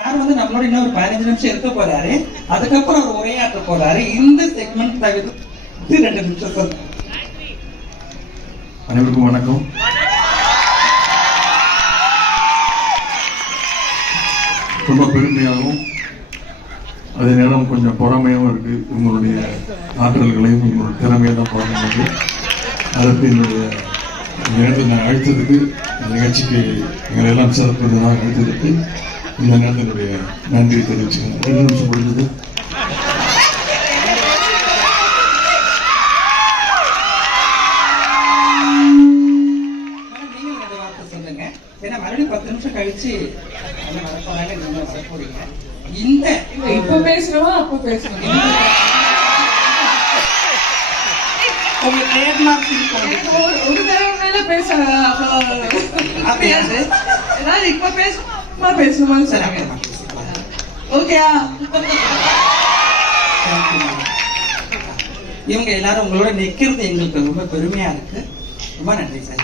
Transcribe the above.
Sir வந்து நம்மளோட இன்னும் ஒரு பதினஞ்சு நிமிஷம் இருக்க போறாரு? அதுக்கப்புறம் அவர் உரையாற்ற போறாரு. இந்த செக்மெண்ட் தவிர்த்து ரெண்டு நிமிஷம் சொல்லுங்க அனைவருக்கும் வணக்கம். ரொம்ப பெருமையாகவும் அதே நேரம் கொஞ்சம் பொறாமையாகவும் இருக்கு. உங்களுடைய ஆற்றல்களையும் உங்களுடைய திறமையெல்லாம் பார்க்கும்போது அதற்கு என்னுடைய நேரத்தை நான் அழைத்ததுக்கு இந்த நிகழ்ச்சிக்கு எங்களை எல்லாம் சிறப்பு விருதாக அழைத்ததுக்கு நேரத்தில் என்னுடைய நன்றியை ரெண்டு நிமிஷம் முடிஞ்சது ஏன்னா மறுபடியும் பத்து நிமிஷம் கழிச்சு இந்த இப்ப பேசுறவா அப்ப எனக்கு ஒரு தடவை மேல பேச அப்படியா? ஏதாவது இப்ப பேசணுமா பேசணுமான்னு சரி சொல்லுங்க ஓகேயா இவங்க எல்லாரும் உங்களோட நிக்கிறது எங்களுக்கு ரொம்ப பெருமையா இருக்கு ரொம்ப நன்றி சார்